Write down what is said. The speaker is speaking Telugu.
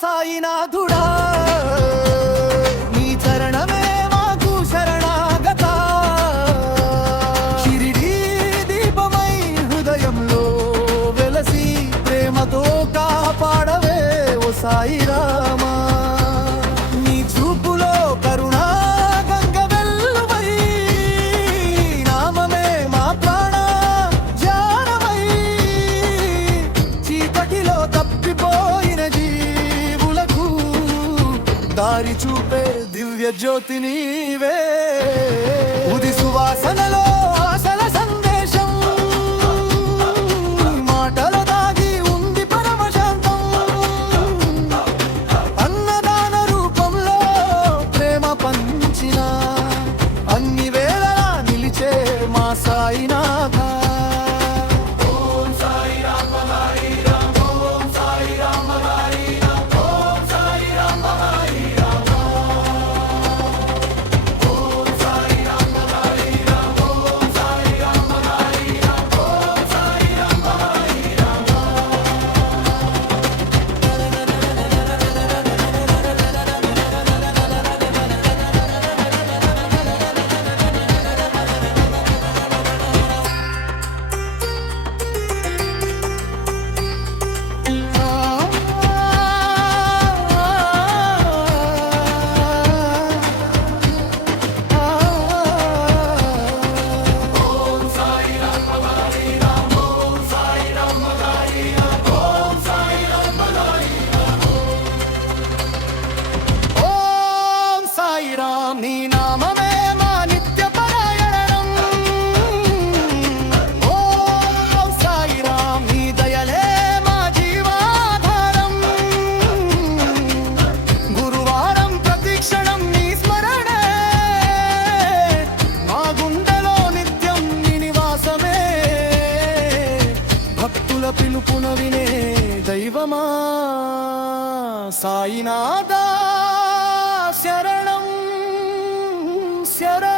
సాయినాథుడా నీ చరణమే మాకు శరణాగత షిరిడీ దీపమై హృదయంలో వెలసి ప్రేమతో కాపాడవే ఓ సాయి రామా నీ చూపులో కరుణా గంగ వెల్లువై నామమే మా ప్రాణ ధ్యానమై చీకటిలో తప్పిపోయిన దారి చూపే దివ్య జ్యోతి నీవే ఉది సువాసనలో ఆశల సందేశం మాటలో దాగి ఉంది పరమశాంతం అన్నదాన రూపంలో ప్రేమ పంచిన అన్ని వేళలా నిలిచే మా సాయినాథ నీ నామమే మా నిత్య పరాయణం ఓం సాయిరాం నీ దయలే మా జీవాధారం గురువారం ప్రతిక్షణం నీ స్మరణే మా గుండెలో నిత్యం నీ నివాసమే భక్తుల పిలుపున వినే దైవమా సాయినాథ శరణం శరణం